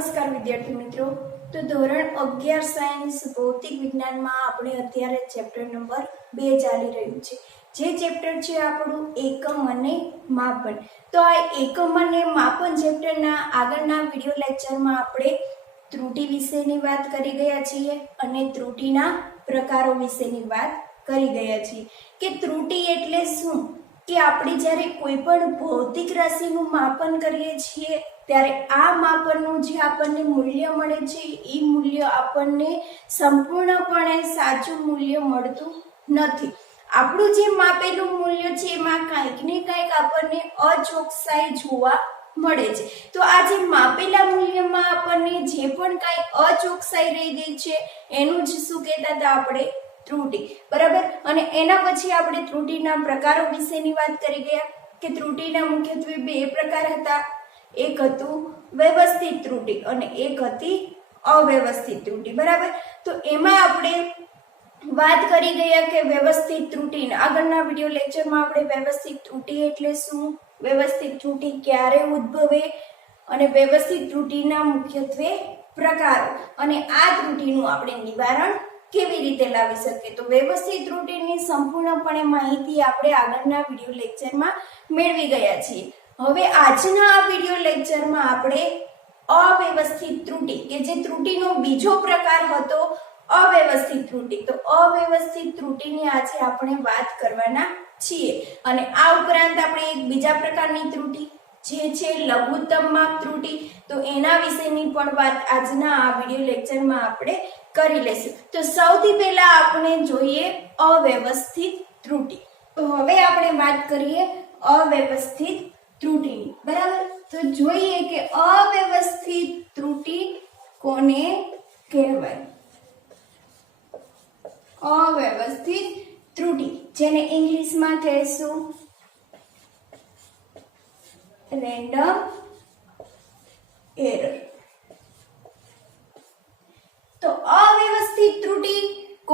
નમસ્કાર વિદ્યાર્થી મિત્રો। તો ધોરણ 11 સાયન્સ ભૌતિક વિજ્ઞાનમાં આપણે અત્યારે ચેપ્ટર નંબર 2 ચાલી રહ્યું છે, જે ચેપ્ટર છે આપણું એકમ અને માપન। તો આ એકમ અને માપન ચેપ્ટરના આગળના વિડિયો લેક્ચરમાં આપણે ત્રુટિ વિશેની વાત કરી ગયા છીએ અને ત્રુટિના પ્રકારો વિશેની વાત કરી ગયા છીએ કે ત્રુટિ એટલે શું, કે આપણે જ્યારે કોઈ પણ ભૌતિક રાશિનું માપન કરીએ છીએ ત્યારે આ માપનનું જે આપણને મૂલ્ય મળે છે એ મૂલ્ય આપણને સંપૂર્ણપણે સાચું મૂલ્ય મળતું નથી। આપણું જે માપેલું મૂલ્ય છે એમાં કંઈક ને કંઈક આપણને અચોકસાઈ જોવા મળે છે। તો આ જે માપેલા મૂલ્યમાં આપણને જે પણ કાંઈ અચોકસાઈ રહી ગઈ છે એનું જ શું કહેતા હતા આપણે, ત્રુટિ, બરાબર। અને એના પછી આપણે ત્રુટિના પ્રકારો વિશેની વાત કરી ગયા કે ત્રુટિના મુખ્યત્વે બે પ્રકાર હતા, એક હતું વ્યવસ્થિત ત્રુટિ અને એક હતી અવ્યવસ્થિત ત્રુટિ, બરાબર। તો એમાં આપણે વાત કરી ગયા કે વ્યવસ્થિત ત્રુટિ, આગળના વિડિયો લેક્ચરમાં આપણે વ્યવસ્થિત ત્રુટિ એટલે શું, વ્યવસ્થિત ત્રુટિ ક્યારે ઉદ્ભવે અને વ્યવસ્થિત ત્રુટિના મુખ્યત્વે પ્રકારો અને આ ત્રુટિનું આપણે નિવારણ કેવી રીતે લાવી શકીએ। તો વ્યવસ્થિત ત્રુટિની સંપૂર્ણપણે માહિતી આપણે આગળના વિડિયો લેક્ચરમાં મેળવી ગયા છીએ। હવે આજના આ વિડિયો લેક્ચરમાં આપણે અવ્યવસ્થિત ત્રુટિ કે જે ત્રુટિનો બીજો પ્રકાર હતો અવ્યવસ્થિત ત્રુટિ, તો અવ્યવસ્થિત ત્રુટિની આજે આપણે વાત કરવાના છીએ। અને આ ઉપરાંત આપણે એક બીજા પ્રકારની ત્રુટિ જે છે લઘુત્તમ માપ ત્રુટિ, તો એના વિશેની પણ વાત આજના આ વિડિયો લેક્ચરમાં આપણે કરી લેશું। તો સૌથી પહેલા આપણે જોઈએ અવ્યવસ્થિત ત્રુટિ। તો હવે આપણે વાત કરીએ અવ્યવસ્થિત ત્રુટિની, બરાબર। તો જોઈએ કે અવ્યવસ્થિત ત્રુટિ કોને કહેવાય। અવ્યવસ્થિત ત્રુટિ જેને ઇંગ્લિશમાં કહેશું રેન્ડમ એરર। તો અવ્યવસ્થિત ત્રુટિ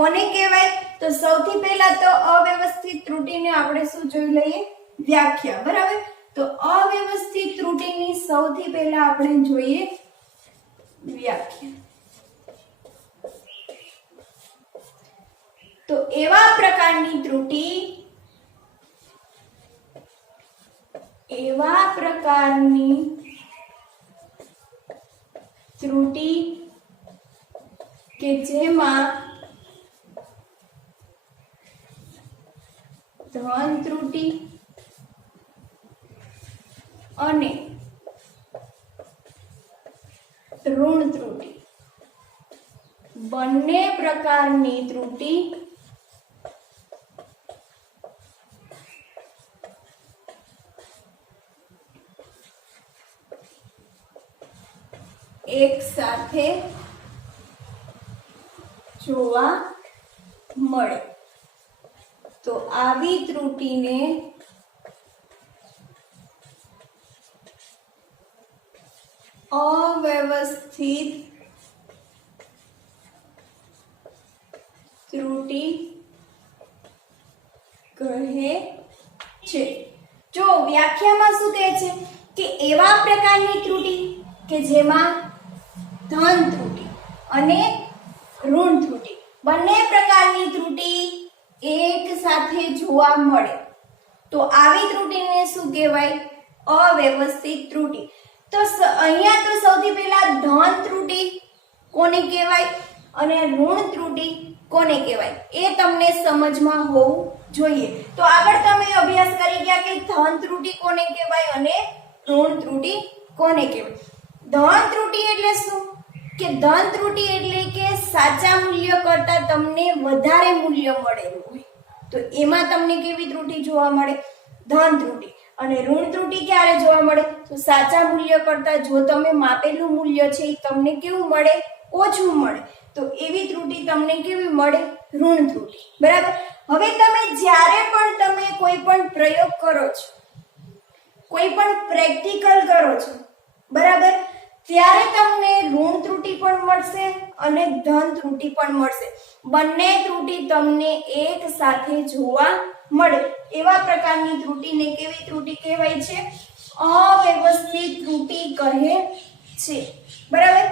કોને કહેવાય, તો સૌથી પહેલા તો અવ્યવસ્થિત ત્રુટિને આપણે શું જોઈ લઈએ, વ્યાખ્યા, બરાબર। તો અવ્યવસ્થિત ત્રુટિની સૌથી પહેલા આપણે જોઈએ વ્યાખ્યા। તો એવા પ્રકારની ત્રુટિ કે જેમાં ધન ત્રુટિ અને ઋણ ત્રુટિ બંને પ્રકારની ત્રુટિ એક સાથે જોવા મળે, તો આવી ત્રુટિને અવ્યવસ્થિત ત્રુટિ કહે છે। જો વ્યાખ્યામાં શું કહે છે કે એવા પ્રકારની ત્રુટિ કે જેમાં ધન ત્રુટિ અને ઋણ ત્રુટિ બંને પ્રકારની ત્રુટિ એક સાથે જોવા મળે, તો આવી ત્રુટિને શું કહેવાય, અવ્યવસ્થિત ત્રુટિ। તો અહીંયા તો સૌથી પહેલા ધન ત્રુટિ કોને કહેવાય અને ઋણ ત્રુટિ કોને કહેવાય એ તમને સમજમાં હોવું જોઈએ। તો આગળ તમે અભ્યાસ કરી ગયા કે ધન ત્રુટિ કોને કહેવાય અને ઋણ ત્રુટિ કોને કહેવાય। ધન ત્રુટિ એટલે શું, કે ધન ત્રુટિ એટલે કે સાચા મૂલ્ય કરતા તમને વધારે મૂલ્ય મળેલું હોય, તો એમાં તમને કેવી ત્રુટિ જોવા મળે, ધન ત્રુટિ। અને ઋણ ત્રુટિ ક્યારે જોવા મળે, તો સાચા મૂલ્ય કરતા જો તમે માપેલું મૂલ્ય છે એ તમને કેવું મળે, ઓછું મળે, તો એવી ત્રુટિ તમને કેવી મળે, ઋણ ત્રુટિ, બરાબર। હવે તમે જ્યારે પણ તમે કોઈ પણ પ્રયોગ કરો છો, કોઈ પણ પ્રેક્ટિકલ કરો છો, બરાબર, ત્યારે તમને ઋણ ત્રુટિ પણ મળશે અને ધન ત્રુટિ પણ મળશે, બંને ત્રુટિ તમને એક સાથે જોવા મળે। એવા પ્રકારની ત્રુટિને કેવી ત્રુટિ કહેવાય છે, અવ્યવસ્થિત ત્રુટિ કહે છે। બરાબર.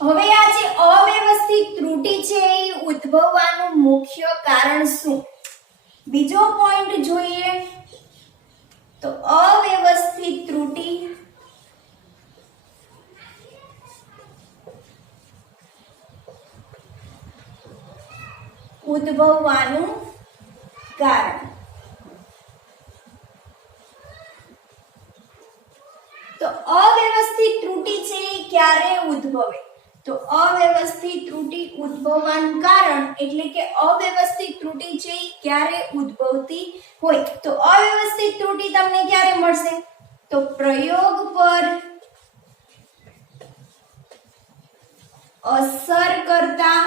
હવે આ જે અવ્યવસ્થિત ત્રુટી છે એ ઉદ્ભવવાનું મુખ્ય કારણ શું? બીજો પોઈન્ટ જોઈએ તો અવ્યવસ્થિત ત્રુટી ઉદ્ભવવાનું કારણ. તો અવ્યવસ્થિત ત્રુટી છે એ ક્યારે ઉદ્ભવે? તો અવ્યવસ્થિત ત્રુટી ઉદ્ભવવાનું કારણ એટલે કે અવ્યવસ્થિત ત્રુટી છે એ ક્યારે ઉદ્ભવતી હોય? તો અવ્યવસ્થિત ત્રુટી તમને ક્યારે મળશે? તો પ્રયોગ પર અસર કરતા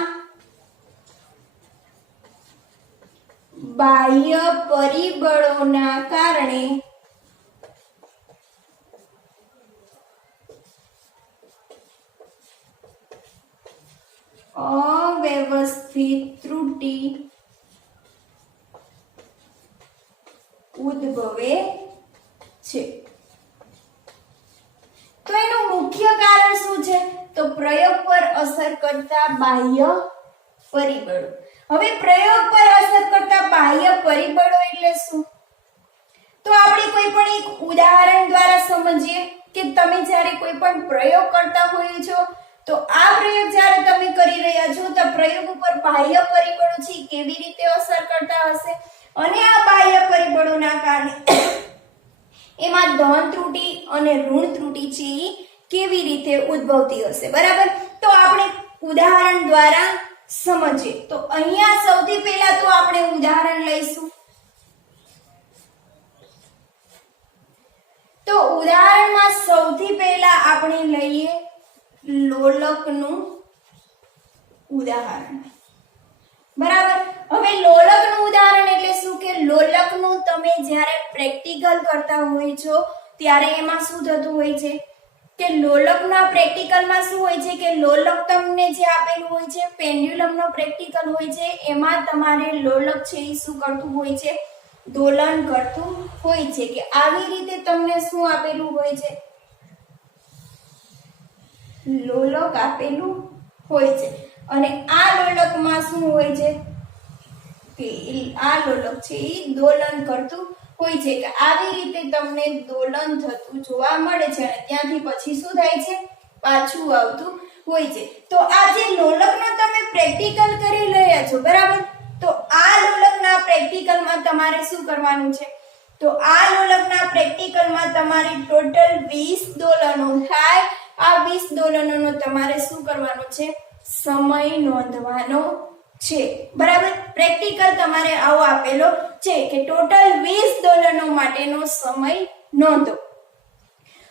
બાહ્ય પરિબળોના કારણે અવ્યવસ્થિત ત્રુટી ઉદ્ભવે છે. તો એનું મુખ્ય કારણ શું છે? તો પ્રયોગ પર અસર કરતા બાહ્ય પરિબળો. હવે પ્રયોગ પર અસર કરતા બાહ્ય પરિબળો એટલે શું? તો આપણે કોઈ પણ એક ઉદાહરણ દ્વારા સમજીએ કે તમે જ્યારે કોઈ પણ પ્રયોગ કરતા હોઈએ છો તો આ પ્રયોગ જ્યારે તમે કરી રહ્યા છો તો પ્રયોગ ઉપર બાહ્ય પરિબળો છે કેવી રીતે અસર કરતા હશે અને આ બાહ્ય પરિબળોના કારણે એમાં ધન ત્રુટી અને ઋણ ત્રુટી છે એ કેવી રીતે ઉદ્ભવતી હશે. બરાબર. તો આપણે ઉદાહરણ દ્વારા સમજીએ. તો અહીંયા સૌથી પહેલા તો આપણે ઉદાહરણ લઈશું. તો ઉદાહરણમાં સૌથી પહેલા આપણે લઈએ લોલકનું ઉદાહરણ. બરાબર. હવે લોલકનું ઉદાહરણ એટલે શું કે લોલકનું તમે જ્યારે પ્રેક્ટિકલ કરતા હોય છો ત્યારે એમાં શું થતું હોય છે કે લોલકના પ્રેક્ટિકલમાં શું હોય છે કે લોલક તમને જે આપેલું હોય છે પેન્ડ્યુલમનો પ્રેક્ટિકલ હોય છે એમાં તમારે લોલક છે એ શું કરતું હોય છે? દોલન કરતું હોય છે. કે આવી રીતે તમને શું આપેલું હોય છે? લોલક આપેલું હોય છે અને આ લોલકમાં શું હોય છે કે આ લોલક છે એ દોલન કરતું હોય છે. કે આવી રીતે તમને દોલન થતું જોવા મળે છે અને ત્યાંથી પછી શું થાય છે? પાછું આવતું હોય છે. તો આ જે લોલકનો તમે પ્રેક્ટિકલ કરી રહ્યા છો બરાબર. તો આ લોલકના પ્રેક્ટિકલમાં તમારે શું કરવાનું છે? તો આ લોલકના પ્રેક્ટિકલમાં તમારે ટોટલ 20 દોલનો થાય. આ 20 દોલનોનો તમારે શું કરવાનો છે? સમય નોંધવાનો છે. બરાબર. પ્રેક્ટિકલ તમારે આવો આપેલો છે કે ટોટલ 20 દોલનો માટેનો સમય નોંધો.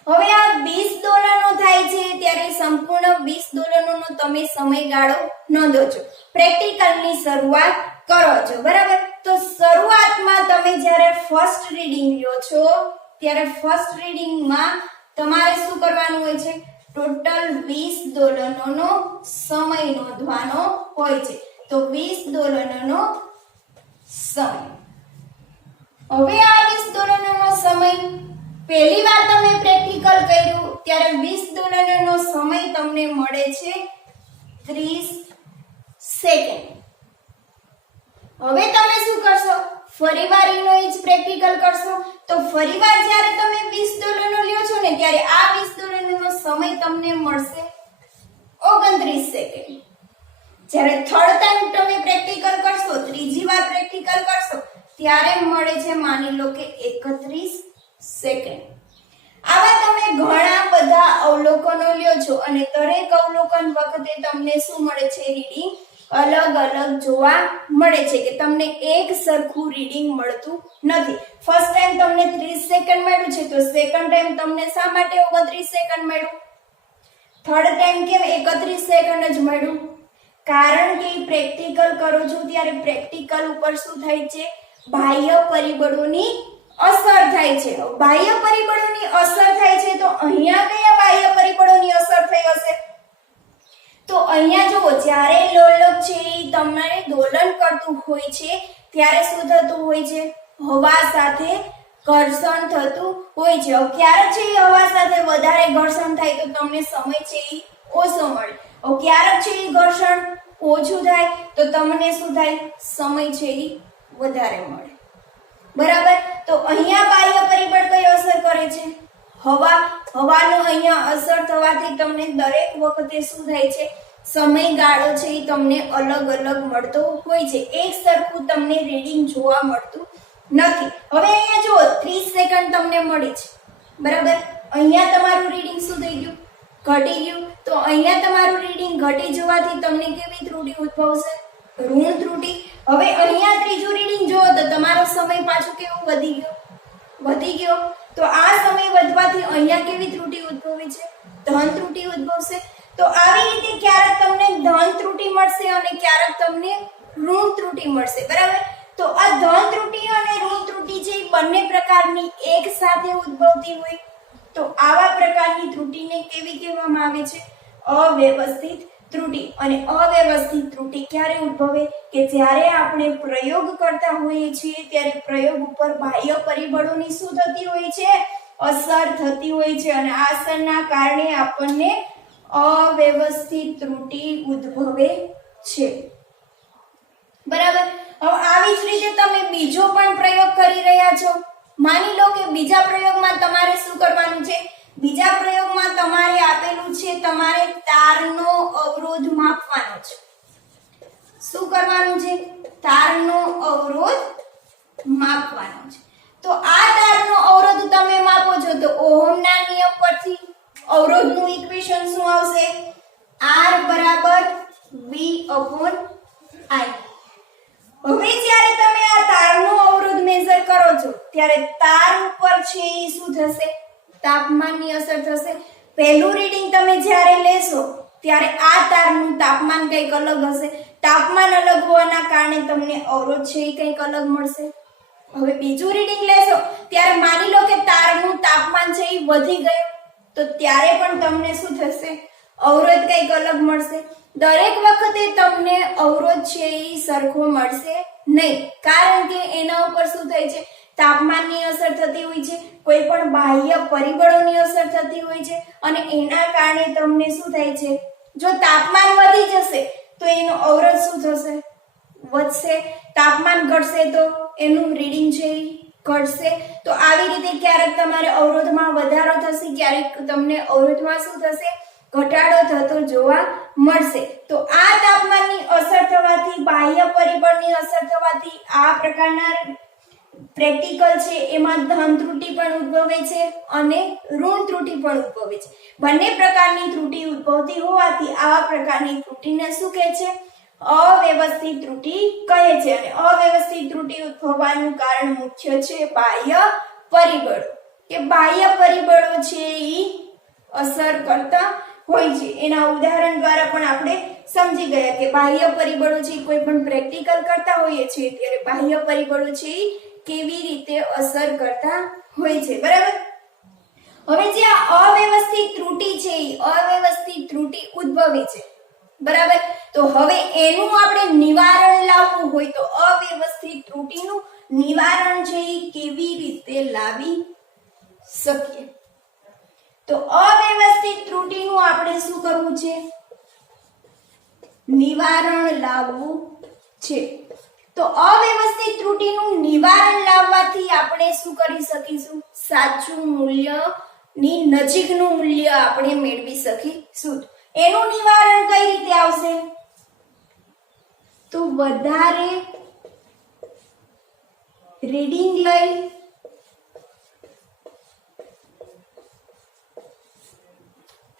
હવે આ 20 દોલનો થાય છે ત્યારે સંપૂર્ણ 20 દોલનોનો તમે સમયગાળો નોંધો છો. પ્રેક્ટિકલની શરૂઆત કરો છો. બરાબર. તો શરૂઆતમાં તમે જ્યારે ફર્સ્ટ રીડિંગ લ્યો છો ત્યારે ફર્સ્ટ રીડિંગમાં તમારે શું કરવાનું હોય છે? ટોટલ 20 દોલનોનો સમય નોંધવાનો હોય છે. તો 20 દોલનોનો સમય. હવે આ 20 દોલનોનો સમય પહેલી વાર તમે પ્રેક્ટિકલ કર્યું ત્યારે 20 દોલનોનો સમય તમને મળે છે 30 સેકન્ડ. હવે તમે શું કરશો? ફરીવાર એનો જ પ્રેક્ટિકલ કરશો. તો ફરીવાર જ્યારે તમે 20 દોલનો લ્યો છો ને ત્યારે આ 20 દોલનોનો સમય તમને મળશે 29 સેકન્ડ. જ્યારે થર્ડ ટાઈમ તમે પ્રેક્ટિકલ કરશો, ત્રીજી વાર પ્રેક્ટિકલ કરશો ત્યારે મળે છે માની લો કે 31 સેકન્ડ. આવા તમે ઘણા બધા અવલોકનો લ્યો છો અને દરેક અવલોકન વખતે તમને શું મળે છે? રીડિંગ અલગ અલગ જોવા મળે છે કે તમને એક સરખું રીડિંગ મળતું નથી. ફર્સ્ટ ટાઈમ તમને 30 સેકન્ડ મળ્યું છે તો સેકન્ડ ટાઈમ તમને શા માટે 29 સેકન્ડ મળ્યું? થર્ડ ટાઈમ કેમ 31 સેકન્ડ જ મળ્યું? કારણ કે પ્રેક્ટિકલ કરો છો ત્યારે પ્રેક્ટિકલ ઉપર શું થાય છે? બાહ્ય પરિબળોની અસર થાય છે. બાહ્ય પરિબળોની અસર થાય છે તો અહીંયા કયા બાહ્ય પરિબળોની અસર થઈ હશે? તો અહીંયા જુઓ, જ્યારે લોલક છે એ તમારે દોલન કરતું હોય છે ત્યારે શું થતું હોય છે? હવા સાથે ઘર્ષણ થતું હોય છે. ક્યારેક છે એ હવા સાથે વધારે ઘર્ષણ થાય તો તમને સમય છે એ ઓછો મળે. ક્યારેક છે એ ઘર્ષણ ઓછું થાય તો તમને શું થાય? સમય છે એ વધારે મળે. બરાબર. તો અહીંયા બાહ્ય પરિબળ કઈ અસર કરે છે? હવાનો અહીંયા અસર થવાથી તમને દરેક વખતે શું થાય છે? સમયગાળો છે એ તમને અલગ અલગ મળતો હોય છે. એક સરખું તમને રીડિંગ જોવા મળતું નથી. હવે અહીંયા જુઓ 30 સેકન્ડ તમને મળી છે. બરાબર. અહીંયા તમારું રીડિંગ શું થઈ ગયું? ઘટી ગયું. તો અહીંયા તમારું રીડિંગ ઘટી જવાથી તમને કેવી ત્રુટિ ઉદ્ભવશે? ઋણ ત્રુટિ. હવે અહીંયા ત્રીજું રીડિંગ જુઓ તો તમારો સમય પાછો કેવો વધી ગયો. તો આ સમય વધવાથી અહીંયા કેવી ત્રુટિ ઉદ્ભવી છે? ધન ત્રુટિ ઉદ્ભવશે. તો આવી રીતે ક્યારેક તમને ધન ત્રુટિ મળશે અને ક્યારેક તમને ઋણ ત્રુટિ મળશે. બરાબર. તો આ ધન ત્રુટિ અને ઋણ ત્રુટિ છે બંને પ્રકારની એક સાથે ઉદ્ભવતી હોય તો આવા પ્રકારની ત્રુટિને કેવી કહેવામાં આવે છે? અવ્યવસ્થિત ત્રુટિ. અને અવ્યવસ્થિત ત્રુટિ ક્યારે ઉદ્ભવે? કે જ્યારે આપણે પ્રયોગ કરતા હોઈએ છીએ ત્યારે પ્રયોગ ઉપર બાહ્ય પરિબળોની શું થતી હોય છે? અસર થતી હોય છે અને આ અસરના કારણે આપણને અવ્યવસ્થિત ત્રુટિ ઉદ્ભવે છે. બરાબર. હવે આવી જ રીતે તમે બીજો પણ પ્રયોગ કરી રહ્યા છો. માની લો કે બીજા પ્રયોગમાં તમારે શું કરવાનું છે? બીજા પ્રયોગમાં તમારે આપેલું છે તમારે તારનો અવરોધ માપવાનો છે. શું કરવાનું છે? તારનો અવરોધ માપવાનો છે. તો આ તારનો અવરોધ તમે માપો છો તો ઓહમના નિયમ પરથી અવરોધનું ઇક્વેશન શું આવશે? R = V/I. હવે જ્યારે તમે આ તારનો અવરોધ મેઝર કરો છો ત્યારે તાર ઉપર છે એ શું થશે? તાપમાનની અસર થશે. પહેલું રીડિંગ તમે જ્યારે લેશો ત્યારે આ તારનું તાપમાન કંઈક અલગ હશે. તાપમાન અલગ હોવાના કારણે તમને અવરોધ છે એ કંઈક અલગ મળશે. હવે બીજું રીડિંગ લેશો ત્યારે માની લો કે તારનું તાપમાન છે એ વધી ગયું તો ત્યારે પણ તમને શું થશે? અવરોધ કંઈક અલગ મળશે. દરેક વખતે તમને અવરોધ છે એ સરખો મળશે નહીં, કારણ કે એના ઉપર શું થાય છે? તાપમાનની અસર થતી હોય છે, કોઈ પણ બાહ્ય પરિબળોની અસર થતી હોય છે અને એના કારણે તમને શું થાય છે? જો તાપમાન વધી જશે તો એનો અવરોધ શું થશે? વધશે. તાપમાન ઘટશે તો એનું રીડિંગ છે એ ઘટશે. તો આવી રીતે ક્યારેક તમારે અવરોધમાં વધારો થશે, ક્યારેક તમને અવરોધમાં શું થશે? ઘટાડો થતો જોવા મળશે. તો આ તાપમાનની અસર થવાથી, બાહ્ય પરિબળની અસર થવાથી આ પ્રકારના પ્રેક્ટિકલ છે એમાં ધન ત્રુટિ પણ ઉદ્ભવે છે અને ઋણ ત્રુટિ પણ ઉદ્ભવે છે. બંને પ્રકારની ત્રુટિ ઉદ્ભવતી હોવાથી આવા પ્રકારની ત્રુટિને શું કહે છે? અવ્યવસ્થિત ત્રુટિ કહે છે. અને અવ્યવસ્થિત ત્રુટિ ઉદ્ભવવાનું કારણ મુખ્ય છે બાહ્ય પરિબળો. કે બાહ્ય પરિબળો છે એ અસર કરતા હોય છે. એના ઉદાહરણ દ્વારા પણ આપણે સમજી ગયા કે બાહ્ય પરિબળો છે કોઈ પણ પ્રેક્ટિકલ કરતા હોઈએ છીએ ત્યારે બાહ્ય પરિબળો છે કેવી રીતે અસર કરતા હોય છે. બરાબર. હવે જે આ અવ્યવસ્થિત ત્રુટિ છે એ અવ્યવસ્થિત ત્રુટિ ઉદ્ભવી છે. બરાબર. તો હવે એનું આપણે નિવારણ લાવવું હોય તો અવ્યવસ્થિત ત્રુટિનું નિવારણ છે એ કેવી રીતે લાવી શકીએ? તો અવ્યવસ્થિત ત્રુટિનું આપણે શું કરવું છે? નિવારણ લાવવું છે. તો અવ્યવસ્થિત ત્રુટિનું નિવારણ લાવવાથી આપણે શું કરી શકીશું? સાચું મૂલ્યની નજીકનું મૂલ્ય આપણે મેળવી શકીશું. એનું નિવારણ કઈ રીતે આવશે? તો વધારે રીડિંગ લઈ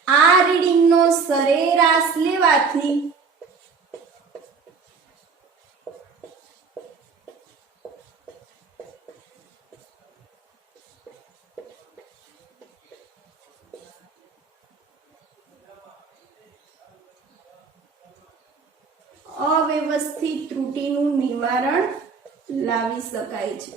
આ રીડિંગનો સરેરાશ લેવાથી અવ્યવસ્થિત ત્રુટિનું નિવારણ લાવી શકાય છે.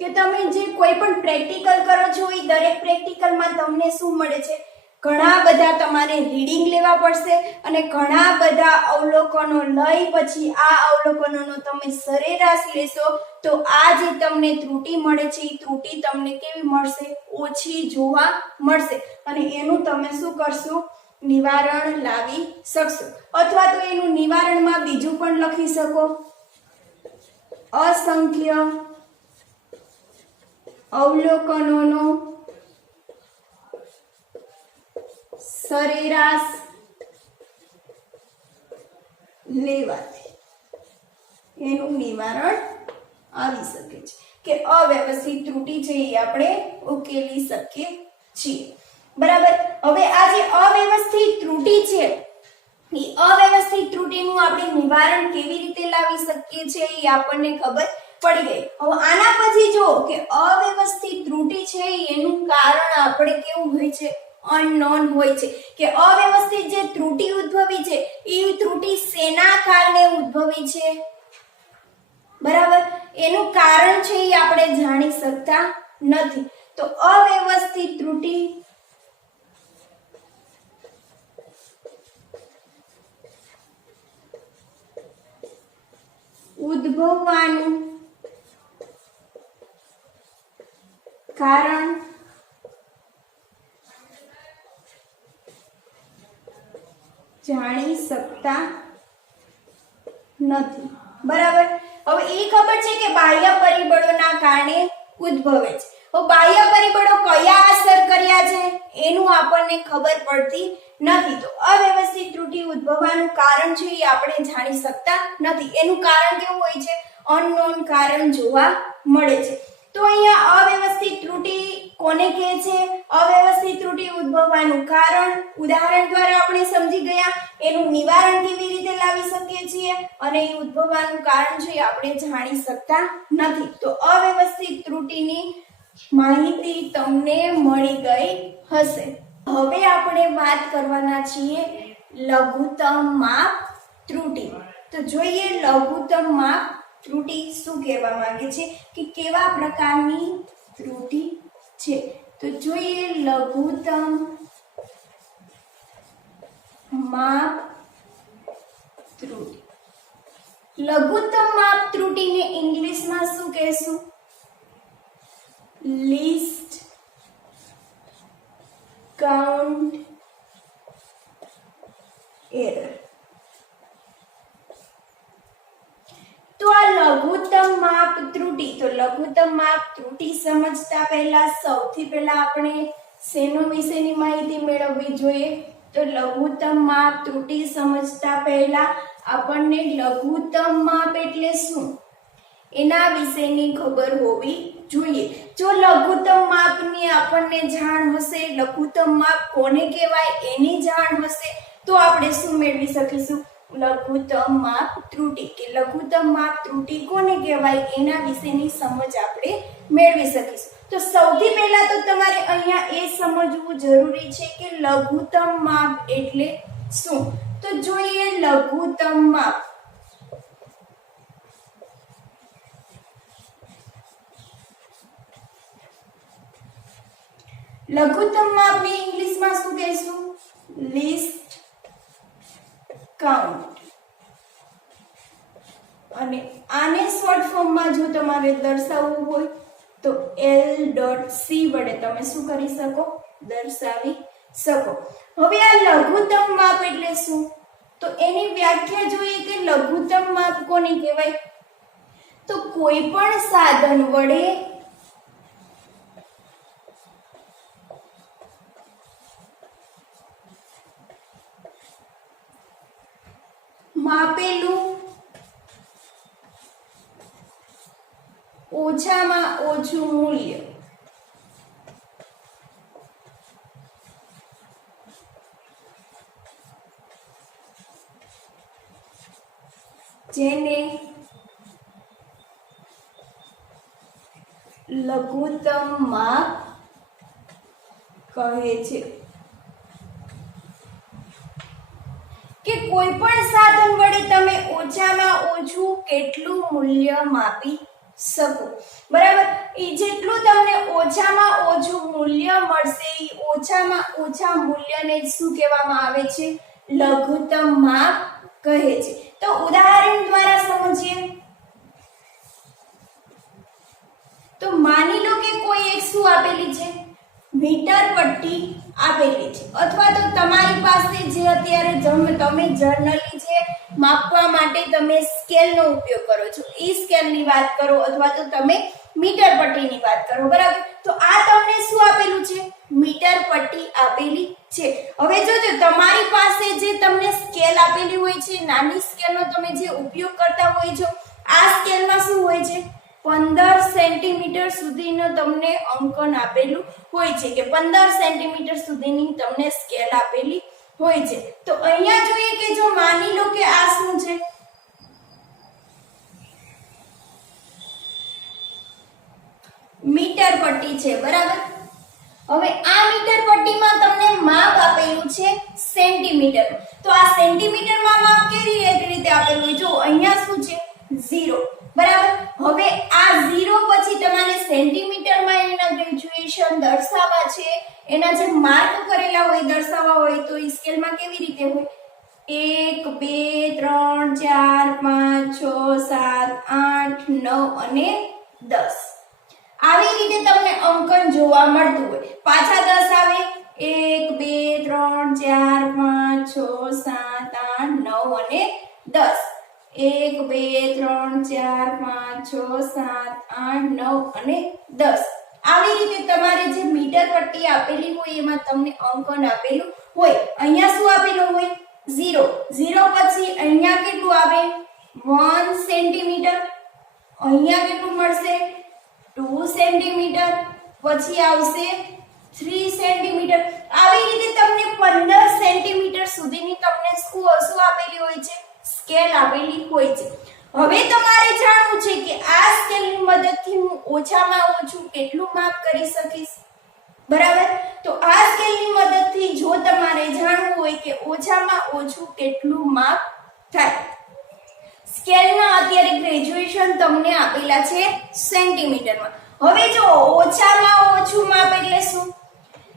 કે તમે જે કોઈ પણ પ્રેક્ટિકલ કરો છો એ દરેક પ્રેક્ટિકલમાં તમને શું મળે છે, ઘણા બધા તમારે રીડિંગ લેવા પડશે અને ઘણા બધા અવલોકનો લઈ પછી આ અવલોકનોનો તમે સરેરાશ લેશો તો આ જે તમને ત્રુટિ મળે છે એ ત્રુટિ તમને કેવી મળશે, ઓછી જોવા મળશે અને એનું તમે શું કરશો, નિવારણ લાવી શકશો. અથવા તો એનું નિવારણમાં બીજું પણ લખી શકો, અસંખ્ય અવલોકનોનો સરેરાશ લેવાથી એનું નિવારણ આવી શકે છે કે અવ્યવસ્થિત ત્રુટિ છે એ આપણે ઉકેલી શકીએ છીએ. બરાબર. હવે આ જે અવ્યવસ્થિત ત્રુટિ છે એ અવ્યવસ્થિત ત્રુટિનું આપણે નિવારણ કેવી રીતે લાવી શકીએ છીએ એ આપણને ખબર પડી ગઈ. હવે આના પછી જો કે અવ્યવસ્થિત ત્રુટિ છે એનું કારણ આપણે કેવું હોય છે, અનનોન હોય છે કે અવ્યવસ્થિત જે ત્રુટિ ઉદ્ભવી છે એ ત્રુટિ શેના કારણે ઉદ્ભવી છે, બરાબર. એનું કારણ છે એ આપણે જાણી શકતા નથી. તો અવ્યવસ્થિત ત્રુટિ ઉદ્ભવવાનું કારણ જાણી શકતા નથી. બરાબર. હવે એ ખબર છે કે બાહ્ય પરિબળોના કારણે ઉદ્ભવે છે. હવે બાહ્ય પરિબળો કયા અસર કર્યા છે એનું આપણને ખબર પડતી નથી. તો અવ્યવસ્થિત ત્રુટિ ઉદ્ભવવાનું કારણ છે એ આપણે જાણી શકતા નથી. એનું કારણ કેવું હોય છે, અનનોન કારણ જોવા મળે છે. તો અહીંયા અવ્યવસ્થિત ત્રુટિ કોને કહે છે, અવ્યવસ્થિત ત્રુટિ ઉદ્ભવવાનું કારણ ઉદાહરણ દ્વારા આપણે સમજી ગયા. એનું નિવારણ કેવી રીતે લાવી શકીએ છીએ અને એ ઉદ્ભવવાનું કારણ છે આપણે જાણી શકતા નથી. તો અવ્યવસ્થિત ત્રુટિની માહિતી તમને મળી ગઈ હશે. હવે આપણે વાત કરવાના છીએ લઘુત્તમ માપ ત્રુટિ. તો જોઈએ લઘુત્તમ માપ ત્રુટિ શું કહેવા માંગે છે કે કેવા પ્રકારની ત્રુટિ છે. તો જોઈએ લઘુત્તમ માપ ત્રુટિ. લઘુત્તમ માપ ત્રુટિને ઇંગ્લિશમાં શું કહેશું, લીસ્ટ કાઉન્ટ એરર. તો આ લઘુત્તમ માપ ત્રુટિ, તો લઘુત્તમ માપ ત્રુટિ સમજતા પહેલા સૌથી પહેલા આપણે શેનો વિશેની માહિતી મેળવવી જોઈએ, તો લઘુત્તમ માપ ત્રુટિ સમજતા પહેલા આપણને લઘુત્તમ માપ એટલે શું એના વિશેની ખબર હોવી જોઈએ. જો લઘુત્તમ માપની આપણને જાણ હશે, લઘુત્તમ માપ કોને કહેવાય એની જાણ હશે તો આપણે શું મેળવી શકીશું, લઘુત્તમ માપ ત્રુટિ કે લઘુત્તમ માપ ત્રુટિ કોને કહેવાય એના વિશેની સમજ આપણે મેળવી શકીશું. તો સૌથી પહેલા તો તમારે અહીંયા એ સમજવું જરૂરી છે કે લઘુત્તમ માપ એટલે શું. તો જોઈએ લઘુત્તમ માપ. લઘુત્તમ માપને ઇંગ્લિશમાં શું કહેશું, લીસ્ટ કાઉન્ટ. અને આને શોર્ટ ફોર્મમાં જો તમારે દર્શાવવું હોય તો L.C વડે તમે શું કરી શકો, દર્શાવી શકો. હવે આ લઘુત્તમ માપ એટલે શું, તો એની વ્યાખ્યા જોઈએ કે લઘુત્તમ માપ કોને કહેવાય, તો કોઈ પણ સાધન વડે માપેલું ઓછામાં ઓછું મૂલ્ય જેને લઘુત્તમ માપ કહે છે. કે કોઈ પણ સાધન વડે તમે ઓછામાં ઓછું કેટલું મૂલ્ય માપી શકો, બરાબર. એ જેટલું તમને ઓછામાં ઓછું મૂલ્ય મળશે એ ઓછામાં ઓછા મૂલ્યને શું કહેવામાં આવે છે? લઘુત્તમ માપ કહે છે. તો ઉદાહરણ દ્વારા સમજીએ તો માની લો કે કોઈ એક શું આપેલી છે? મીટર પટ્ટી આપેલી છે, અથવા તો તમારી પાસે જે અત્યારે તમે જનરલી જે માપવા માટે તમે સ્કેલનો ઉપયોગ કરો છો એ સ્કેલની વાત કરો, અથવા તો તમે મીટર પટ્ટીની વાત કરો, બરાબર. તો આ તમને શું આપેલું છે? મીટર પટ્ટી આપેલી છે. હવે જોજો તમારી પાસે જે તમને સ્કેલ આપેલી હોય છે, નાની સ્કેલનો તમે જે ઉપયોગ કરતા હોય છો, આ સ્કેલમાં શું હોય છે? 15 સેન્ટીમીટર સુધીનો તમને અંકન આપેલું હોય છે, કે 15 સેન્ટીમીટર સુધીની તમને સ્કેલ આપેલી હોય છે. તો અહીંયા જોઈએ કે જો માની લો કે આ શું છે? મીટર પટ્ટી છે, બરાબર. હવે આ મીટર પટ્ટીમાં તમને માપ આપેલું છે સેન્ટીમીટર. તો આ સેન્ટીમીટરમાં માપ કેવી રીતે આપેલું હોય? જો અહીંયા શું છે? 0, બરાબર. હવે આ 0 પછી તમારે સેન્ટીમીટરમાં એના ગ્રેજ્યુએશન દર્શાવવા છે, એના જે માર્ક કરેલા હોય દર્શાવવા હોય, તો એ સ્કેલમાં કેવી રીતે હોય? 1 2 3 4 5 6 7 8 9 અને 10. આવી રીતે તમને અંકન જોવા મળતું હોય. પાછા 10 આવે, 1 2 3 4 5 6 7 8 9 અને 10. 1 2 3 4 5 6 7 8 9 અને 10. આવી રીતે તમારે જે મીટર પટ્ટી આપેલી હોય એમાં તમને અંકન આપેલું હોય. અહીંયા શું આપેલું હોય? 0. 0 પછી અહીંયા કેટલું આવે? 1 સેન્ટીમીટર. અહીંયા કેટલું મળશે? 2 સેન્ટીમીટર. પછી આવશે 3 સેન્ટીમીટર. આવી રીતે તમને 15 સેન્ટીમીટર સુધીની તમને શું આપેલી હોય છે? સ્કેલ આપેલી હોય છે. હવે તમારે જાણવું છે કે આ સ્કેલની મદદથી હું ઓછામાં ઓછું કેટલું માપ કરી શકીશ, બરાબર. તો આ સ્કેલની મદદથી જો તમારે જાણવું હોય કે ઓછામાં ઓછું કેટલું માપ થાય, સ્કેલના અત્યારે ગ્રેજ્યુએશન તમને આપેલા છે સેન્ટીમીટરમાં. હવે જો ઓછામાં ઓછું માપ એટલે શું?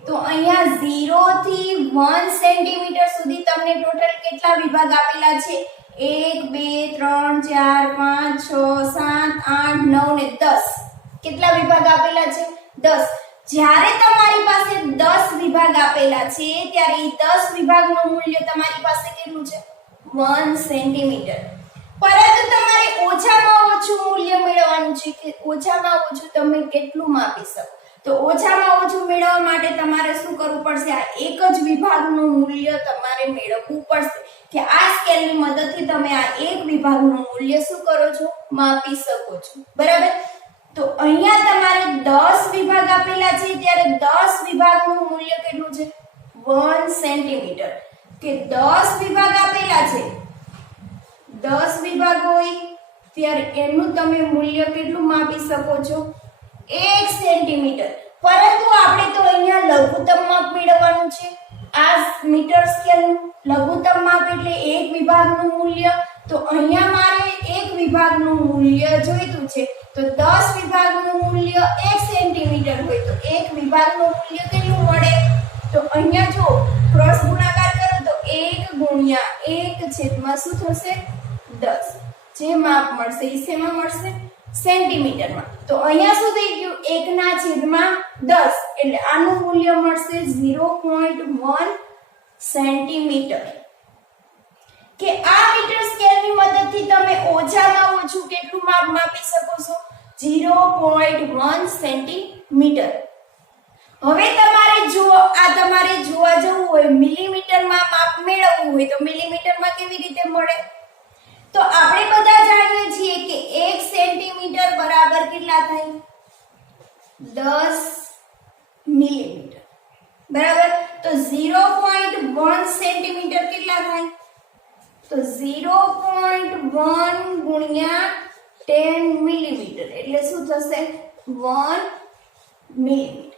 તો અહીંયા 0 થી 1 સેન્ટીમીટર સુધી તમને ટોટલ કેટલા વિભાગ આપેલા છે? 1 2 3 4 5 6 7 8 9 ને 10. કેટલા વિભાગ આપેલા છે? 10. જ્યારે તમારી પાસે 10 વિભાગ આપેલા છે ત્યારે એ 10 વિભાગનું મૂલ્ય તમારી પાસે કેટલું છે? 1 સેન્ટીમીટર. પરંતુ તમારે ઓછામાં ઓછું મૂલ્ય મેળવવાનું છે કે ઓછામાં ઓછું તમે કેટલું માપી શકો. તો ઓછામાં ઓછું મેળવવા માટે તમારે શું કરવું પડશે? આ એક જ વિભાગનું મૂલ્ય તમારે મેળવવું પડશે, કે આ સ્કેલની મદદથી તમે આ એક વિભાગનું મૂલ્ય શું કરો છો? માપી શકો છો, બરાબર. તો અહીંયા તમારે 10 વિભાગ આપેલા છે ત્યારે 10 વિભાગનું મૂલ્ય કેટલું છે? 1 સેન્ટીમીટર. કે 10 વિભાગ આપેલા છે, 10 વિભાગ હોય ત્યારે એનું તમે મૂલ્ય કેટલું માપી શકો છો? 1 સેન્ટીમીટર. પરંતુ આપણે તો અહીંયા લઘુત્તમ માપ મેળવવાનું છે. આ મીટર સ્કેલનું લઘુત્તમ માપ એટલે એક વિભાગનું મૂલ્ય. તો અહીંયા મારે એક વિભાગનું મૂલ્ય જોઈતું છે. તો 10 વિભાગનું મૂલ્ય 1 સેન્ટીમીટર હોય તો એક વિભાગનું મૂલ્ય કેટલું મળે? તો અહીંયા જો ક્રોસ ગુણાકાર કરો તો 1 ગુણ્યા 1 છેદમાં શું થશે? 10. જે માપ મળશે એ શેમાં મળશે? સેન્ટીમીટરમાં. તો અહીંયા શું થઈ ગયું? 1/10 એટલે આનું મૂલ્ય મળશે 0.1 સેન્ટીમીટર. કે આ મીટર સ્કેલની મદદથી તમે ઓછામાં ઓછું કેટલું માપ માપી શકો છો? 0.1 સેન્ટીમીટર. હવે તમારે જો આ તમારે જોવા જવું હોય મિલીમીટરમાં માપ મેળવવું હોય તો મિલીમીટરમાં કેવી રીતે મળે? તો આપણે બધા જાણીએ છીએ કે 1 સેન્ટીમીટર બરાબર કેટલા થાય? 10 મિલીમીટર, બરાબર. તો 0.1 સેન્ટીમીટર કેટલા થાય? તો 0.1 ગુણ્યા 10 મિલીમીટર એટલે શું થશે? 1 મિલીમીટર.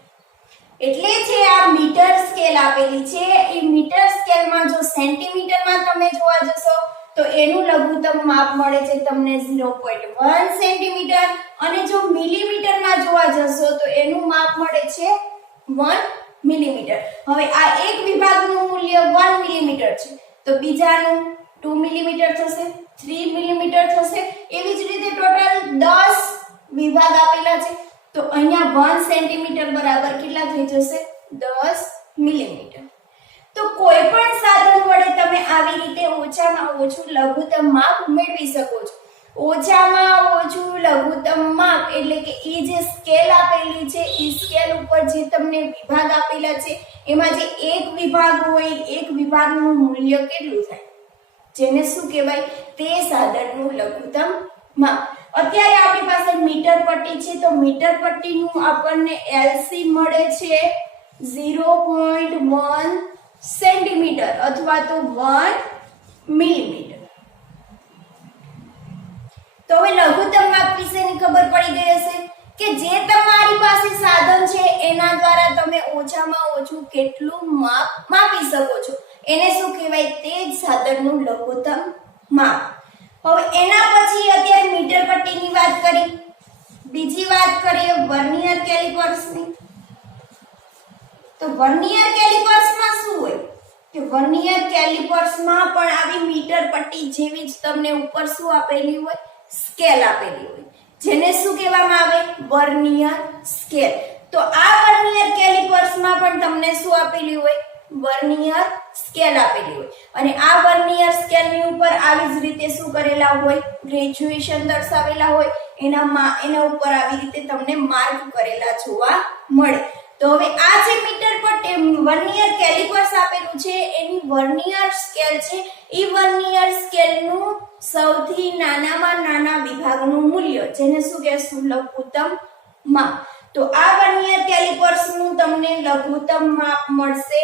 એટલે જે આ મીટર સ્કેલ આપેલી છે એ મીટર સ્કેલમાં જો સેન્ટીમીટરમાં તમે જોવા જશો તો એનું લઘુત્તમ માપ મળે છે તમને 0.1 સેન્ટીમીટર અને જો મિલીમીટરમાં જોવા જશો તો એનું માપ મળે છે 1 મિલીમીટર. હવે આ એક વિભાગનું મૂલ્ય 1 મિલીમીટર છે તો બીજાનું 2 મિલીમીટર થશે, 3 મિલીમીટર થશે. એવી જ રીતે ટોટલ 10 વિભાગ આપેલા છે તો અહીંયા 1 સેન્ટીમીટર બરાબર કેટલા થઈ જશે 10 મિલીમીટર. તો કોઈ પણ સાધન વડે તમે આવી રીતે ઓછામાં ઓછું લઘુત્તમ માપ મેળવી શકો છો. ઓછામાં ઓછું લઘુત્તમ માપ એટલે કે એ જે સ્કેલ આપેલી છે એ સ્કેલ ઉપર જે તમને વિભાગ આપેલા છે એમાં જે એક વિભાગ હોય એક વિભાગનું મૂલ્ય કેટલું થાય જેને શું કહેવાય તે સાધનનું લઘુત્તમ માપ. અત્યારે આપણી પાસે મીટર પટ્ટી છે તો મીટર પટ્ટીનું આપણને એલસી મળે છે 0.1 સેન્ટીમીટર અથવા તો 1 મિલીમીટર. તો હવે લઘુત્તમ માપ વિશેની ખબર પડી ગઈ હશે કે જે તમારી પાસે સાધન છે એના દ્વારા તમે ઓછામાં ઓછું કેટલું માપ માપી શકો છો એને શું કહેવાય તે જ સાધનનું લઘુત્તમ માપ. હવે એના પછી અત્યારે મીટર પટ્ટીની વાત કરી, બીજી વાત કરીએ વર્નિયર કેલિપર્સની. તો વર્નિયર કેલિપર્સમાં શું હોય કે વર્નિયર કેલિપર્સમાં પણ આવી મીટર પટ્ટી જેવી જ તમને ઉપર શું આપેલી હોય સ્કેલ આપેલી હોય જેને શું કહેવામાં આવે વર્નિયર સ્કેલ. તો આ વર્નિયર કેલિપર્સમાં પણ તમને શું આપેલી હોય વર્નિયર સ્કેલ આપેલી હોય અને આ વર્નિયર સ્કેલની ઉપર આવી જ રીતે શું કરેલા હોય ગ્રેજ્યુએશન દર્શાવેલા હોય એના ઉપર આવી રીતે તમને માર્ક કરેલા જોવા મળે. તો હવે આ જે મીટર પટ્ટી વર્નિયર કેલિપર્સ આપેલું છે એની વર્નિયર સ્કેલ છે એ વર્નિયર સ્કેલનું સૌથી નાનામાં નાના વિભાગનું મૂલ્ય જેને શું કહેશું લઘુત્તમ માપ. તો આ વર્નિયર કેલિપર્સનું તમને લઘુત્તમ માપ મળશે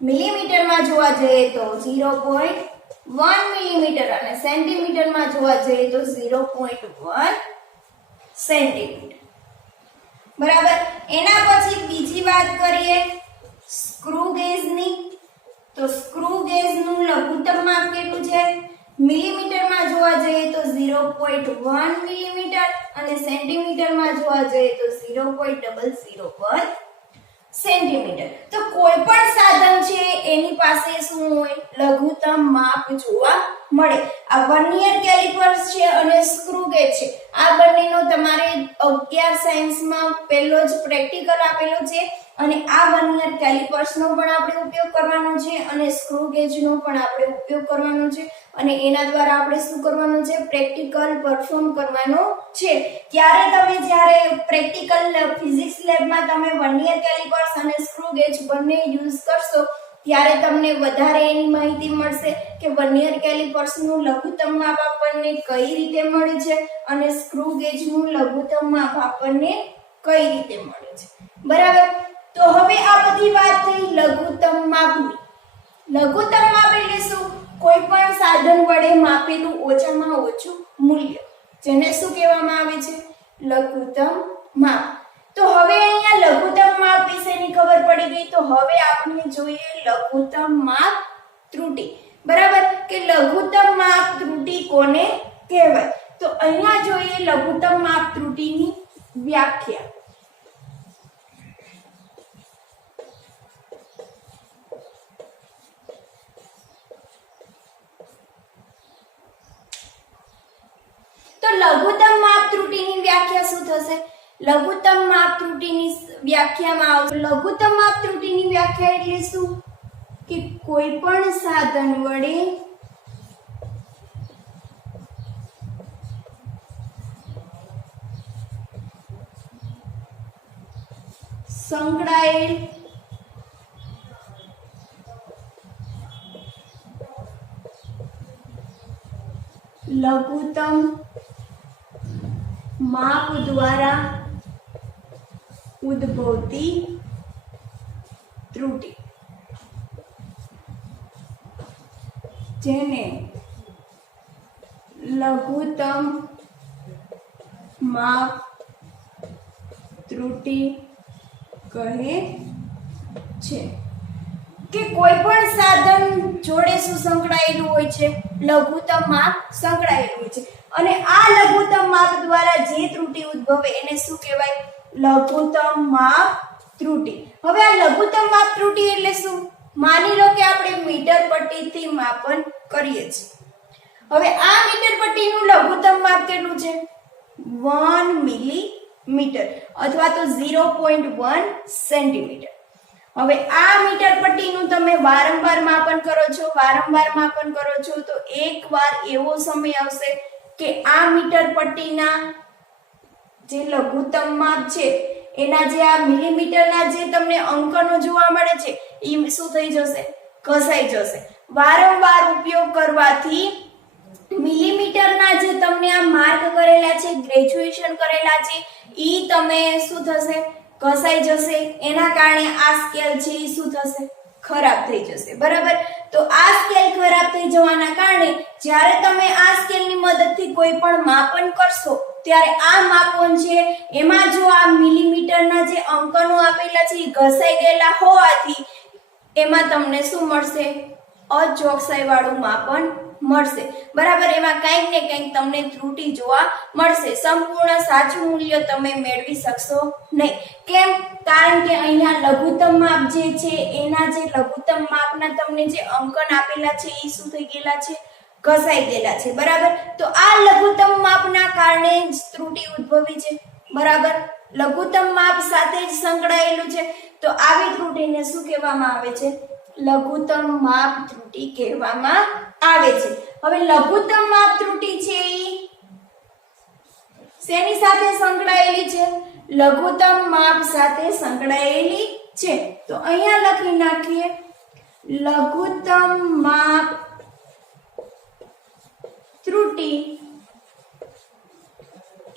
મિલીમીટરમાં જોવા જઈએ તો 0.1 મિલીમીટર અને સેન્ટીમીટરમાં જોવા જઈએ તો 0.1 સેન્ટીમીટર. બરાબર. એના પછી બીજી વાત કરીએ સ્ક્રૂ ગેજની. તો સ્ક્રૂ ગેજનું લઘુત્તમ માપ કેટલું છે મિલીમીટરમાં જોવા જઈએ તો 0.1 મિલીમીટર અને સેન્ટીમીટરમાં જોવા જઈએ તો 0.001 સેન્ટીમીટર. તો કોઈ પણ સાધન છે એની પાસે શું હોય લઘુત્તમ માપ જોવા મળે. આ વર્નિયર કેલિપર્સ છે અને સ્ક્રૂ ગેજ છે આ બંનેનો તમારે 11 સાયન્સમાં પહેલો જ પ્રેક્ટિકલ આપેલો છે અને આ વર્નિયર કેલિપર્સનો પણ આપણે ઉપયોગ કરવાનો છે અને સ્ક્રૂ ગેજનો પણ આપણે ઉપયોગ કરવાનો છે અને એના દ્વારા આપણે શું કરવાનું છે પ્રેક્ટિકલ પરફોર્મ કરવાનો છે. જ્યારે પ્રેક્ટિકલ ફિઝિક્સ લેબમાં તમે વર્નિયર કેલિપર્સ અને સ્ક્રૂ ગેજ બંને યુઝ કરશો ત્યારે તમને વધારે એની માહિતી મળશે કે વર્નિયર કેલિપર્સનું લઘુત્તમ માપ આપણને કઈ રીતે મળે છે અને સ્ક્રૂ ગેજનું લઘુત્તમ માપ આપણને કઈ રીતે મળે છે. બરાબર. તો હવે આ બધી વાત થઈ લઘુત્તમ માપની. લઘુત્તમ માપ એટલે શું કોઈ પણ સાધન વડે માપેલું ઓછામાં ઓછું મૂલ્ય જેને શું કહેવામાં આવે છે લઘુત્તમ માપ. તો હવે અહીંયા લઘુત્તમ માપ વિશેની ખબર પડી ગઈ તો હવે આપણે જોઈએ લઘુત્તમ માપ ત્રુટિ. બરાબર કે લઘુત્તમ માપ ત્રુટિ કોને કહેવાય. તો અહીંયા જોઈએ લઘુત્તમ માપ ત્રુટિની વ્યાખ્યા. તો લઘુત્તમ માપ ત્રુટિની વ્યાખ્યા શું થશે લઘુત્તમ માપ ત્રુટિની વ્યાખ્યામાં આવશે લઘુત્તમ માપ ત્રુટિની વ્યાખ્યા એટલે શું કે કોઈ પણ સાધન વડે સંકળાયેલ લઘુત્તમ માપ દ્વારા ઉદ્ભવતી ત્રુટિ જેને લઘુત્તમ માપ ત્રુટિ કહે છે. કે કોઈ પણ સાધન જોડે શું સંકળાયેલું હોય છે? લઘુત્તમ માપ સંકળાયેલું હોય છે. અને આ લઘુત્તમ માપ દ્વારા જે ત્રુટિ ઉદ્ભવે એને શું કહેવાય? લઘુત્તમ માપ ત્રુટિ. હવે આ લઘુત્તમ માપ ત્રુટિ એટલે શું? માની લો કે આપણે મીટર પટ્ટીથી માપન કરીએ છીએ. હવે આ મીટર પટ્ટીનું લઘુત્તમ માપ કેટલું છે? 1 મિલીમીટર અથવા તો 0.1 સેન્ટીમીટર. હવે આ મીટર પટ્ટીનું તમે વારંવાર માપન કરો છો તો એકવાર એવો સમય આવશે કે આ મીટર પટ્ટીના જે લઘુત્તમ માપ છે એના જે આ મિલીમીટરના જે તમને અંકનો જોવા મળે છે એ શું થઈ જશે? ઘસાઈ જશે. વારંવાર ઉપયોગ કરવાથી મિલીમીટરના જે તમને આ માર્ક કરેલા છે, ગ્રેજ્યુએશન કરેલા છે, ઈ તમે શું થશે? ઘસાઈ જશે. એના કારણે આ સ્કેલ છે એ શું થશે? ખરાબ થઈ જશે. બરાબર? તો આ સ્કેલ ખરાબ થઈ જવાના કારણે જ્યારે તમે આ સ્કેલની મદદથી કોઈ પણ માપન કરશો ત્યારે આ માપન છે એમાં જો આ મિલીમીટરના જે અંકનો આપેલા છે એ ઘસાઈ ગયેલા હોવાથી એમાં તમને શું મળશે? અચોકસાઈ વાળું માપન મળશે. બરાબર? એમાં કંઈક ને કંઈક તમને ત્રુટિ જોવા મળશે. સંપૂર્ણ સાચું મૂલ્ય તમે મેળવી શકશો નહીં. કેમ? કારણ કે અહીંયા લઘુત્તમ માપ જે છે એના જે લઘુત્તમ માપના તમને જે અંકન આપેલા છે એ શું થઈ ગયેલા છે? ઘસાઈ ગયેલા છે. બરાબર? તો આ લઘુત્તમ માપના કારણે જ ત્રુટિ ઉદ્ભવી છે. બરાબર? લઘુત્તમ માપ સાથે જ સંકળાયેલું છે. તો આવી ત્રુટિને શું કહેવામાં આવે છે? લઘુત્તમ માપ ત્રુટિ કહેવામાં આવે છે. હવે લઘુત્તમ માપ ત્રુટિ છે એ શેની સાથે સંકળાયેલી છે? લઘુત્તમ માપ સાથે સંકળાયેલી છે. તો અહીંયા લખી નાખીએ લઘુત્તમ માપ ત્રુટિ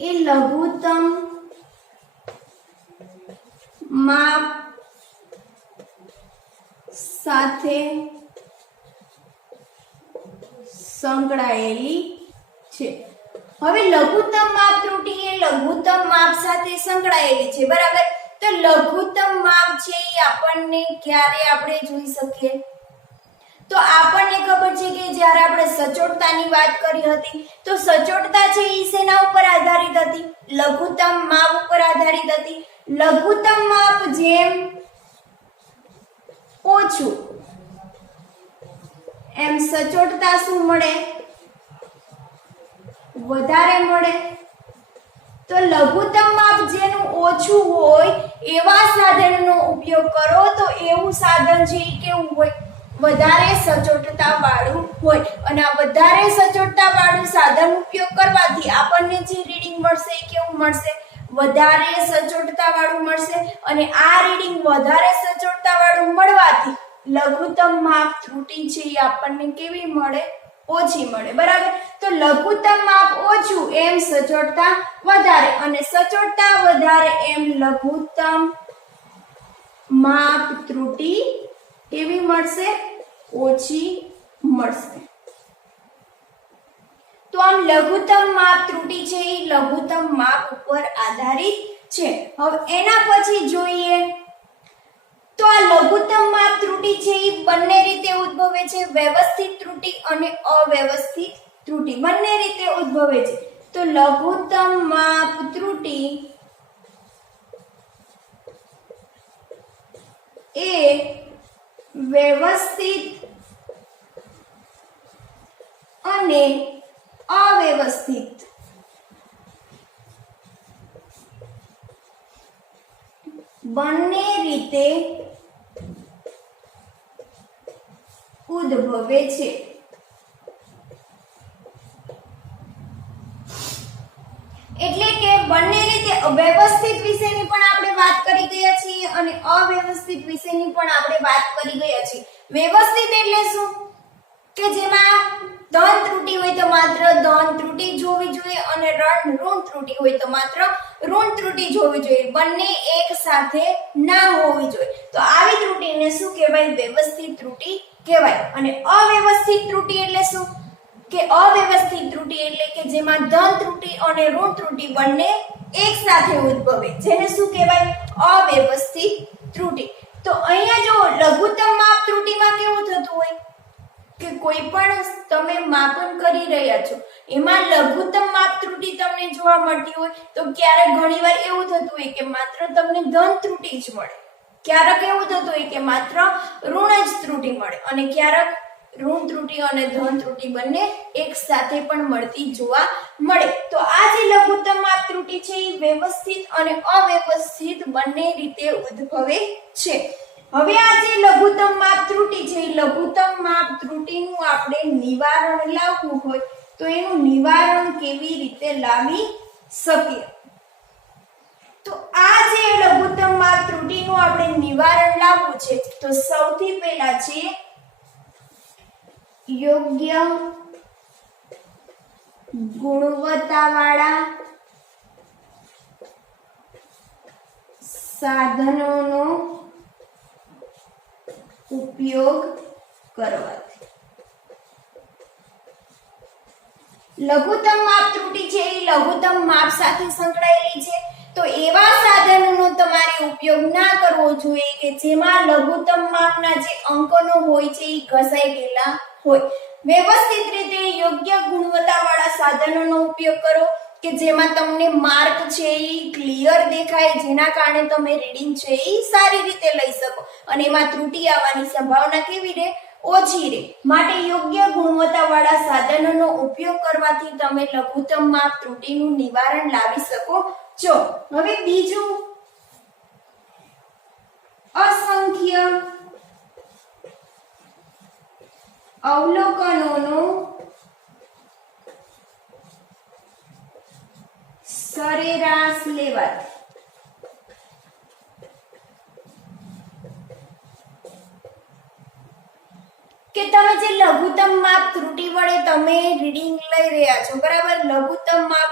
એ લઘુત્તમ માપ સાથે સંકળાયેલી છે. હવે લઘુત્તમ માપ ત્રુટિ એ લઘુત્તમ માપ સાથે સંકળાયેલી છે. બરાબર? તો લઘુત્તમ માપ છે એ આપણને ક્યારે આપણે જોઈ શકીએ? તો આપણને ખબર છે કે જ્યારે આપણે સચોટતાની વાત કરી હતી તો સચોટતા છે એ શેના ઉપર આધારિત હતી? લઘુત્તમ માપ ઉપર આધારિત હતી. લઘુત્તમ માપ જેમ ઓછું એમ સચોટતા શું મળે? વધારે મળે. તો લઘુત્તમ માપ જેનું ઓછું હોય એવા સાધનનો ઉપયોગ કરો તો એવું સાધન છે એ કેવું હોય? વધારે સચોટતા વાળું હોય. અને આ વધારે સચોટતા વાળું સાધન ઉપયોગ કરવાથી આપણને જે રીડિંગ મળશે એ કેવું મળશે? વધારે સચોટતા વાળું મળશે. અને આ રીડિંગ વધારે સચોટતા વાળું મળવાથી લઘુત્તમ માપ ત્રુટિ છે એ આપણને કેવી મળે? ઓછી મળે. બરાબર? તો લઘુત્તમ માપ ઓછું એમ સચોટતા વધારે અને સચોટતા વધારે એમ લઘુત્તમ માપ ત્રુટિ કેવી મળશે? ઓછી મળશે. તો આમ લઘુત્તમ માપ ત્રુટિ છે એ લઘુત્તમ માપ ઉપર આધારિત છે. હવે એના પછી જોઈએ તો આ લઘુત્તમ માપ ત્રુટિ છે એ બંને રીતે ઉદ્ભવે છે. વ્યવસ્થિત ત્રુટિ અને અવ્યવસ્થિત ત્રુટિ બંને રીતે ઉદ્ભવે છે. તો લઘુત્તમ માપ ત્રુટિ એ વ્યવસ્થિત અને અવ્યવસ્થિત બંને રીતે ઉદ્ભવે છે. એટલે કે બંને રીતે વ્યવસ્થિત વિશેની પણ આપણે વાત કરી ગયા છીએ અને અવ્યવસ્થિત વિશેની પણ આપણે વાત કરી ગયા છીએ. વ્યવસ્થિત એટલે શું? કે જેમાં ધન ત્રુટિ હોય તો માત્ર ધન ત્રુટિ જોવી જોઈએ અને ઋણ ત્રુટિ હોય તો માત્ર ઋણ ત્રુટિ જોવી જોઈએ. બંને એક સાથે ના હોવી જોઈએ. તો આવી ત્રુટિને શું કહેવાય? વ્યવસ્થિત ત્રુટિ કહેવાય. અને અવ્યવસ્થિત ત્રુટિ એટલે શું? કે અવ્યવસ્થિત ત્રુટિ એટલે કે જેમાં ધન ત્રુટિ અને ઋણ ત્રુટિ બંને એક સાથે ઉદ્ભવે જેને શું કહેવાય? અવ્યવસ્થિત ત્રુટિ. તો તો અહીંયા જો લઘુત્તમ માપ ત્રુટીમાં કેવું થતું હોય કે કોઈ પણ તમે માપન કરી રહ્યા છો એમાં લઘુત્તમ માપ ત્રુટી તમને જોવા મળતી હોય તો ક્યારેક ઘણીવાર એવું થતું હોય કે માત્ર તમને ધન ત્રુટી જ મળે, ક્યારેક એવું થતું હોય કે માત્ર ઋણ જ ત્રુટી મળે અને ક્યારેક ઋણ ત્રુટી અને ધન ત્રુટી બંને એક સાથે પણ મળતી જોવા મળે. તો આ જે લઘુત્તમ માપ ત્રુટી છે એ વ્યવસ્થિત અને અવ્યવસ્થિત બંને રીતે ઉદ્ભવે છે. હવે આ જે લઘુત્તમ માપ ત્રુટી છે એ લઘુત્તમ માપ ત્રુટીનું આપણે નિવારણ લાવવું હોય તો એનું નિવારણ કેવી રીતે લાવી શકીએ? તો આ જે લઘુત્તમ માપ ત્રુટીનું આપણે નિવારણ લાવવું છે તો સૌથી પહેલા છે યોગ્ય ગુણવત્તાવાળા સાધનોનો ઉપયોગ કરવાથી. લઘુત્તમ માપ ત્રુટી છે એ લઘુત્તમ માપ સાથે સંકળાયેલી છે તો એવા સાધનોનો તમારે ઉપયોગ ના કરવો જોઈએ કે જેમાં લઘુત્તમ માપના જે અંકોનો હોય છે એ ઘસાઈ ગયેલા હોય. વ્યવસ્થિત રીતે યોગ્ય ગુણવત્તાવાળા સાધનોનો ઉપયોગ કરો કે જેમાં તમને માર્ક છે એ ક્લિયર દેખાય, જેના કારણે તમે રીડિંગ છે એ સારી રીતે લઈ શકો અને એમાં ત્રુટી આવવાની સંભાવના કેવી રહે? ઓછી રહે. માટે યોગ્ય ગુણવત્તાવાળા સાધનોનો ઉપયોગ કરવાથી તમે લઘુત્તમ માપ ત્રુટીનું નિવારણ લાવી શકો છો. હવે બીજું, અસંખ્ય અવલોકનોનો સરેરાશ લેવાથી. કે તમે જે લઘુત્તમ માપ ત્રુટી વડે તમે રીડિંગ લઈ રહ્યા છો, બરાબર, લઘુત્તમ માપ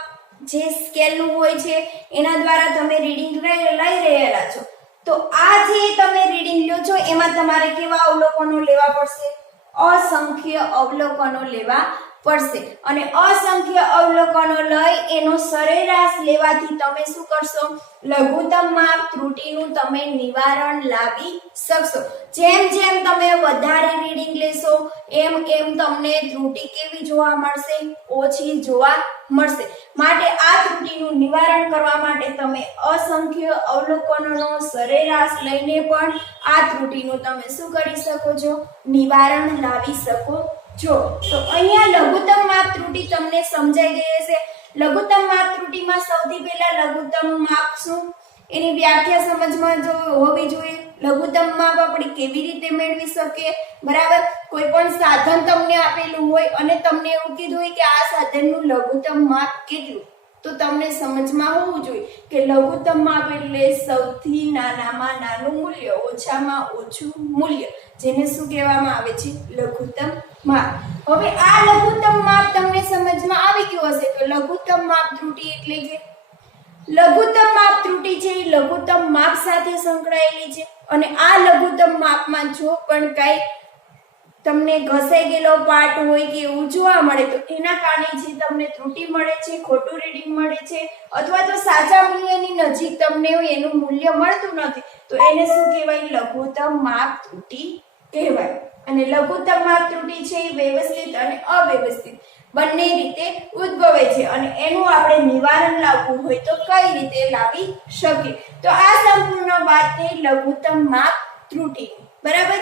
જે સ્કેલનું હોય છે એના દ્વારા તમે રીડિંગ લઈ રહેલા છો તો આ જે તમે રીડિંગ લ્યો છો એમાં તમારે કેવા અવલોકનો લેવા પડશે? અસંખ્ય અવલોકનો લેવા પડશે અને અસંખ્ય અવલોકનો લઈ એનો સરેરાશ લેવાથી તમે શું કરશો? લઘુત્તમ માપ ત્રુટીનું તમે નિવારણ લાવી શકશો. જેમ જેમ તમે વધારે રીડિંગ લેશો એમ એમ તમને ત્રુટી કેવી જોવા મળશે? ઓછી જોવા મળશે. માટે આ ત્રુટીનું નિવારણ કરવા માટે તમે અસંખ્ય અવલોકનોનો સરેરાશ લઈને પણ આ ત્રુટીનું તમે શું કરી શકો છો? નિવારણ લાવી શકો છો. તો અહીંયા લઘુત્તમ માપ ત્રુટી તમને સમજાઈ ગઈ હશે. લઘુત્તમ માપ ત્રુટીમાં સૌથી પહેલા લઘુત્તમ માપ શું એની વ્યાખ્યા સમજમાં હોવી જોઈએ. લઘુત્તમ માપ આપણે કેવી રીતે મેળવી શકીએ? બરાબર, કોઈ પણ સાધન તમને આપેલું હોય અને તમને એવું કીધું હોય કે આ સાધનનું લઘુત્તમ માપ કેટલું, તો તમને સમજમાં હોવું જોઈએ કે લઘુત્તમ માપ એટલે સૌથી નાનામાં નાનું મૂલ્ય, ઓછામાં ઓછું મૂલ્ય, જેને શું કહેવામાં આવે છે? લઘુત્તમ માપ. હવે આ લઘુત્તમ માપ તમને સમજમાં આવી ગયું હશે તો લઘુત્તમ માપ ત્રુટી એટલે કે લઘુત્તમ માપ ત્રુટી છે એ લઘુત્તમ માપ સાથે સંકળાયેલી છે અને આ લઘુત્તમ માપમાં જો પણ કઈ તમને ઘસાઈ ગયેલો પાર્ટ હોય કે એવું જોવા મળે તો એના કારણે જે તમને ત્રુટી મળે છે, ખોટું રીડિંગ મળે છે અથવા તો સાચા મૂલ્યની નજીક તમને એનું મૂલ્ય મળતું નથી તો એને શું કહેવાય? લઘુત્તમ માપ ત્રુટી કહેવાય. અને લઘુત્તમ માપ ત્રુટી છે એ વ્યવસ્થિત અને અવ્યવસ્થિત બંને રીતે ઉદ્ભવે છે અને એનું આપણે નિવારણ લાવવું હોય તો કઈ રીતે લાવી શકીએ? તો આ સંપૂર્ણ વાત થઈ લઘુત્તમ માપ ત્રુટી, બરાબર.